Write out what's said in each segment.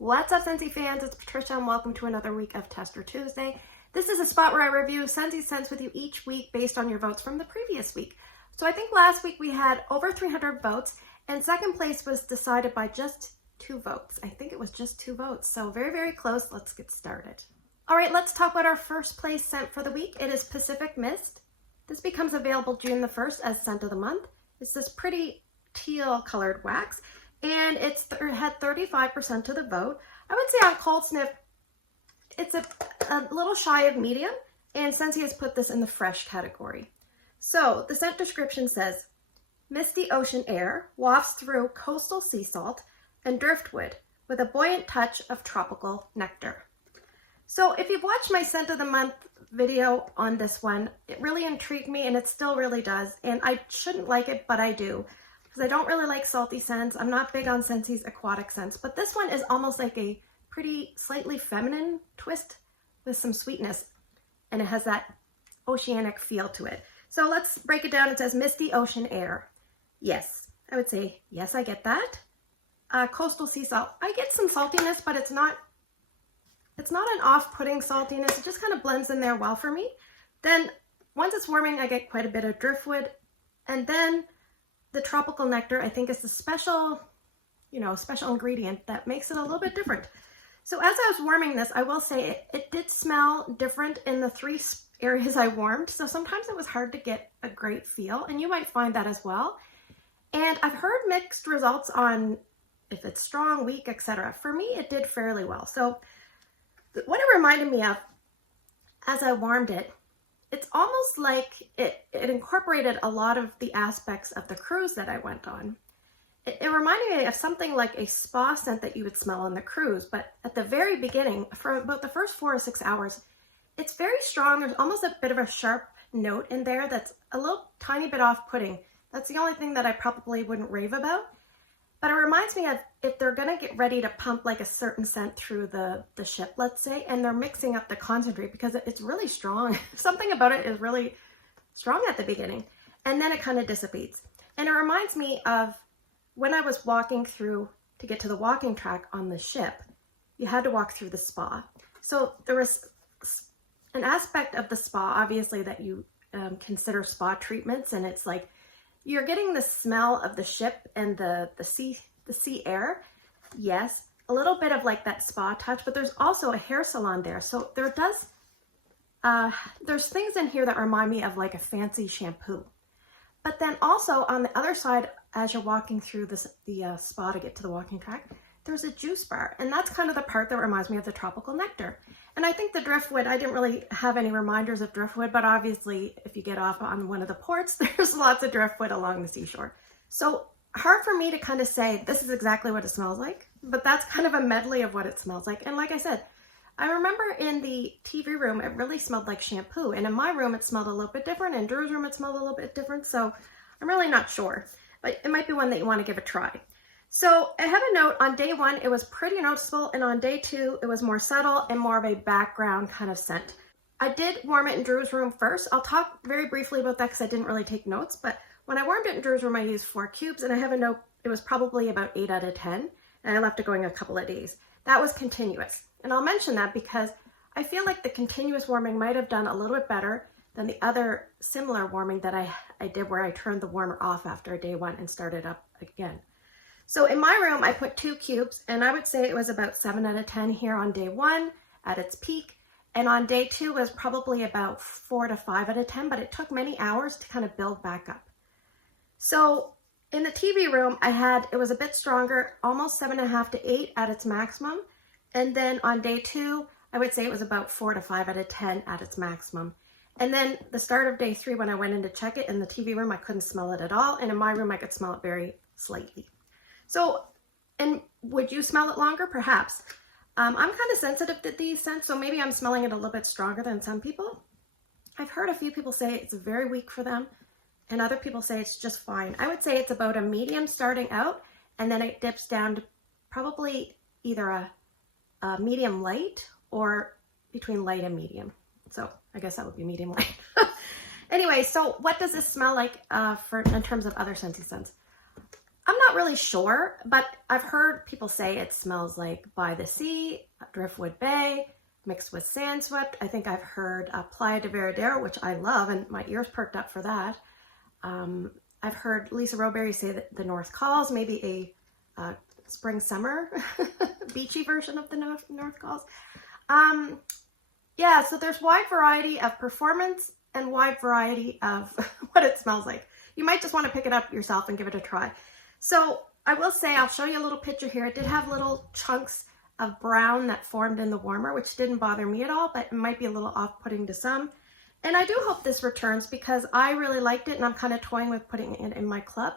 What's up, Scentsy fans? It's Patricia and welcome to another week of Tester Tuesday. This is a spot where I review Scentsy scents with you each week based on your votes from the previous week. So I think last week we had over 300 votes and second place was decided by just 2 votes. I think it was just 2 votes, so very, very close. Let's get started. All right, let's talk about our first place scent for the week. It is Pacific Mist. This becomes available June the 1st as scent of the month. It's this pretty teal colored wax. And it had 35% of the vote. I would say on cold sniff, it's a little shy of medium, and Scentsy has put this in the fresh category. So the scent description says, misty ocean air wafts through coastal sea salt and driftwood with a buoyant touch of tropical nectar. So if you've watched my scent of the month video on this one, it really intrigued me and it still really does. And I shouldn't like it, but I do. Because I don't really like salty scents. I'm not big on Scentsy's aquatic scents, but this one is almost like a pretty slightly feminine twist with some sweetness, and it has that oceanic feel to it. So let's break it down. It says misty ocean air. Yes, I would say yes, I get that. Coastal sea salt. I get some saltiness, but it's not an off-putting saltiness. It just kind of blends in there well for me. Then once it's warming, I get quite a bit of driftwood, and then the tropical nectar, I think, is the special ingredient that makes it a little bit different. So as I was warming this, I will say it did smell different in the 3 areas I warmed. So sometimes it was hard to get a great feel, and you might find that as well. And I've heard mixed results on if it's strong, weak, etc. For me, it did fairly well. So what it reminded me of as I warmed it, it's almost like it incorporated a lot of the aspects of the cruise that I went on. It reminded me of something like a spa scent that you would smell on the cruise, but at the very beginning, for about the first 4 to 6 hours, it's very strong. There's almost a bit of a sharp note in there that's a little tiny bit off-putting. That's the only thing that I probably wouldn't rave about. But it reminds me of if they're gonna get ready to pump like a certain scent through the ship, let's say, and they're mixing up the concentrate because it's really strong. Something about it is really strong at the beginning, and then it kind of dissipates. And it reminds me of when I was walking through to get to the walking track on the ship, you had to walk through the spa. So there was an aspect of the spa, obviously, that you consider spa treatments, and it's like, you're getting the smell of the ship and the sea air. Yes, a little bit of like that spa touch, but there's also a hair salon there. So there's things in here that remind me of like a fancy shampoo. But then also on the other side, as you're walking through the spa to get to the walking track, there's a juice bar. And that's kind of the part that reminds me of the tropical nectar. And I think the driftwood, I didn't really have any reminders of driftwood, but obviously if you get off on one of the ports, there's lots of driftwood along the seashore. So hard for me to kind of say this is exactly what it smells like, but that's kind of a medley of what it smells like. And like I said, I remember in the TV room, it really smelled like shampoo. And in my room, it smelled a little bit different. In Drew's room, it smelled a little bit different. So I'm really not sure, but it might be one that you want to give a try. So I have a note, on day 1, it was pretty noticeable, and on day 2, it was more subtle and more of a background kind of scent. I did warm it in Drew's room first. I'll talk very briefly about that because I didn't really take notes, but when I warmed it in Drew's room, I used 4 cubes, and I have a note, it was probably about 8 out of 10, and I left it going a couple of days. That was continuous, and I'll mention that because I feel like the continuous warming might have done a little bit better than the other similar warming that I did where I turned the warmer off after day 1 and started up again. So in my room, I put 2 cubes, and I would say it was about 7 out of 10 here on day 1 at its peak. And on day 2 was probably about 4 to 5 out of 10, but it took many hours to kind of build back up. So in the TV room, it was a bit stronger, almost 7.5 to 8 at its maximum. And then on day 2, I would say it was about 4 to 5 out of 10 at its maximum. And then the start of day 3, when I went in to check it in the TV room, I couldn't smell it at all. And in my room, I could smell it very slightly. So, and would you smell it longer? Perhaps. I'm kind of sensitive to these scents, so maybe I'm smelling it a little bit stronger than some people. I've heard a few people say it's very weak for them, and other people say it's just fine. I would say it's about a medium starting out, and then it dips down to probably either a medium light or between light and medium. So I guess that would be medium light. Anyway, so what does this smell like in terms of other Scentsy scents? I'm not really sure, but I've heard people say it smells like By the Sea, Driftwood Bay, mixed with Sandswept. I think I've heard Playa de Veradero, which I love, and my ears perked up for that. I've heard Lisa Roberry say that the North Calls, maybe a spring summer beachy version of the North Calls. Yeah, so there's wide variety of performance and wide variety of what it smells like. You might just want to pick it up yourself and give it a try. So I will say, I'll show you a little picture here. It did have little chunks of brown that formed in the warmer, which didn't bother me at all, but it might be a little off-putting to some. And I do hope this returns because I really liked it and I'm kind of toying with putting it in my club.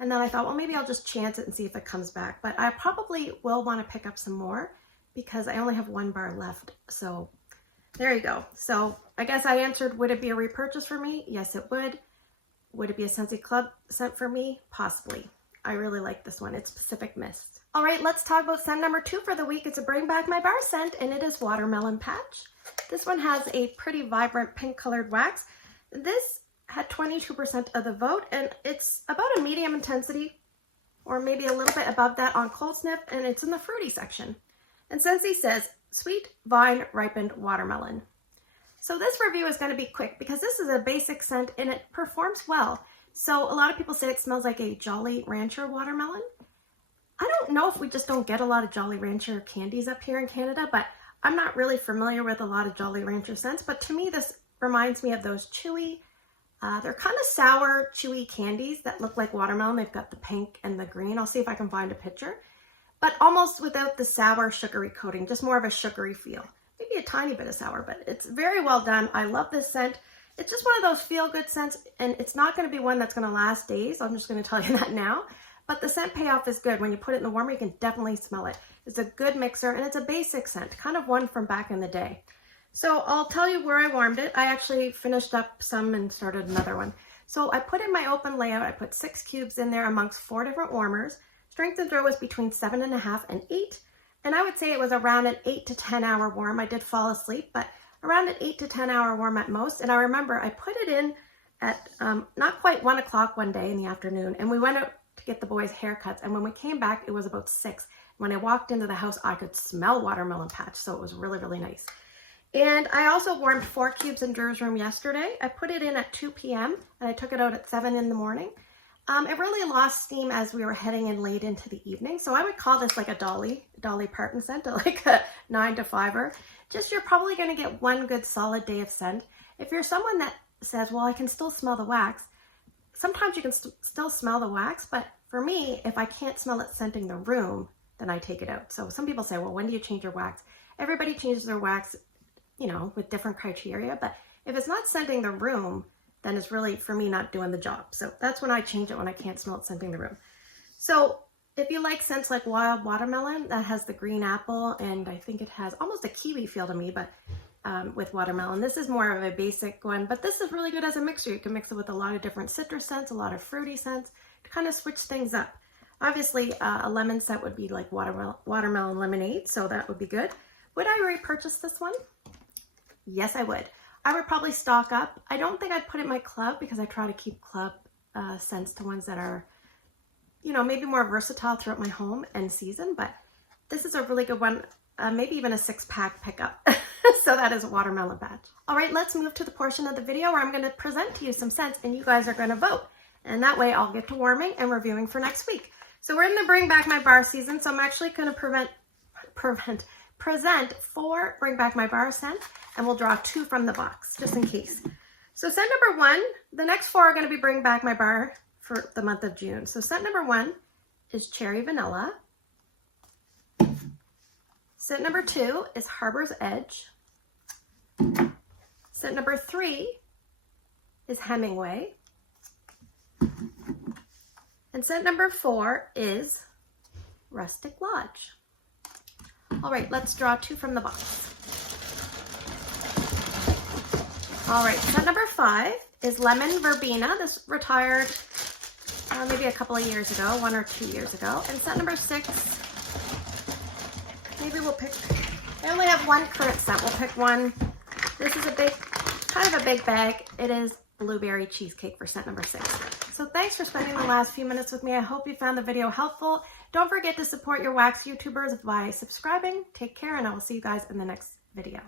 And then I thought, well, maybe I'll just chance it and see if it comes back. But I probably will want to pick up some more because I only have one bar left. So there you go. So I guess I answered, would it be a repurchase for me? Yes, it would. Would it be a Scentsy Club scent for me? Possibly. I really like this one. It's Pacific Mist. All right, let's talk about scent number 2 for the week. It's a Bring Back My Bar scent, and it is Watermelon Patch. This one has a pretty vibrant pink colored wax. This had 22% of the vote, and it's about a medium intensity, or maybe a little bit above that on cold sniff, and it's in the fruity section. And Scentsy says, sweet vine ripened watermelon. So this review is going to be quick because this is a basic scent and it performs well. So a lot of people say it smells like a Jolly Rancher watermelon. I don't know if we just don't get a lot of Jolly Rancher candies up here in Canada, but I'm not really familiar with a lot of Jolly Rancher scents. But to me, this reminds me of those chewy, they're kind of sour, chewy candies that look like watermelon. They've got the pink and the green. I'll see if I can find a picture. But almost without the sour, sugary coating, just more of a sugary feel. Maybe a tiny bit of sour, but it's very well done. I love this scent. It's just one of those feel-good scents, and it's not going to be one that's going to last days. I'm just going to tell you that now. But the scent payoff is good. When you put it in the warmer, you can definitely smell it. It's a good mixer, and it's a basic scent, kind of one from back in the day. So I'll tell you where I warmed it. I actually finished up some and started another one. So I put in my open layout, I put 6 cubes in there amongst 4 different warmers. Strength and throw was between 7.5 and 8. And I would say it was around an 8 to 10 hour warm. I did fall asleep, but around an 8 to 10 hour warm at most. And I remember I put it in at not quite 1 o'clock one day in the afternoon. And we went out to get the boys' haircuts. And when we came back, it was about 6. When I walked into the house, I could smell Watermelon Patch. So it was really, really nice. And I also warmed 4 cubes in Drew's room yesterday. I put it in at 2 p.m. and I took it out at 7 in the morning. It really lost steam as we were heading in late into the evening. So I would call this like a Dolly Parton scent, like a 9 to 5er. Just you're probably going to get one good solid day of scent. If you're someone that says, well, I can still smell the wax, sometimes you can still smell the wax. But for me, if I can't smell it scenting the room, then I take it out. So some people say, well, when do you change your wax? Everybody changes their wax, you know, with different criteria. But if it's not scenting the room, then it's really, for me, not doing the job. So that's when I change it, when I can't smell it scenting the room. So if you like scents like wild watermelon, that has the green apple, and I think it has almost a kiwi feel to me, but with watermelon. This is more of a basic one, but this is really good as a mixer. You can mix it with a lot of different citrus scents, a lot of fruity scents, to kind of switch things up. Obviously, a lemon scent would be like watermelon lemonade, so that would be good. Would I repurchase this one? Yes, I would. I would probably stock up. I don't think I'd put it in my club because I try to keep club scents to ones that are, you know, maybe more versatile throughout my home and season, but this is a really good one, maybe even a 6-pack pickup. So that is a Watermelon Patch. All right, let's move to the portion of the video where I'm going to present to you some scents and you guys are going to vote. And that way I'll get to warming and reviewing for next week. So we're in the Bring Back My Bar season, so I'm actually going to present 4 Bring Back My Bar scents, and we'll draw 2 from the box, just in case. So scent number 1, the next 4 are going to be Bring Back My Bar for the month of June. So scent number 1 is Cherry Vanilla. Scent number 2 is Harbor's Edge. Scent number 3 is Hemingway. And scent number 4 is Rustic Lodge. All right, let's draw 2 from the box. All right, scent number 5 is Lemon Verbena. This retired maybe a couple of years ago, 1 or 2 years ago. And scent number 6, maybe we'll pick, I only have 1 current scent. We'll pick one. This is a big, kind of a big bag. It is Blueberry Cheesecake for scent number 6. So thanks for spending the last few minutes with me. I hope you found the video helpful. Don't forget to support your wax YouTubers by subscribing. Take care, and I will see you guys in the next video.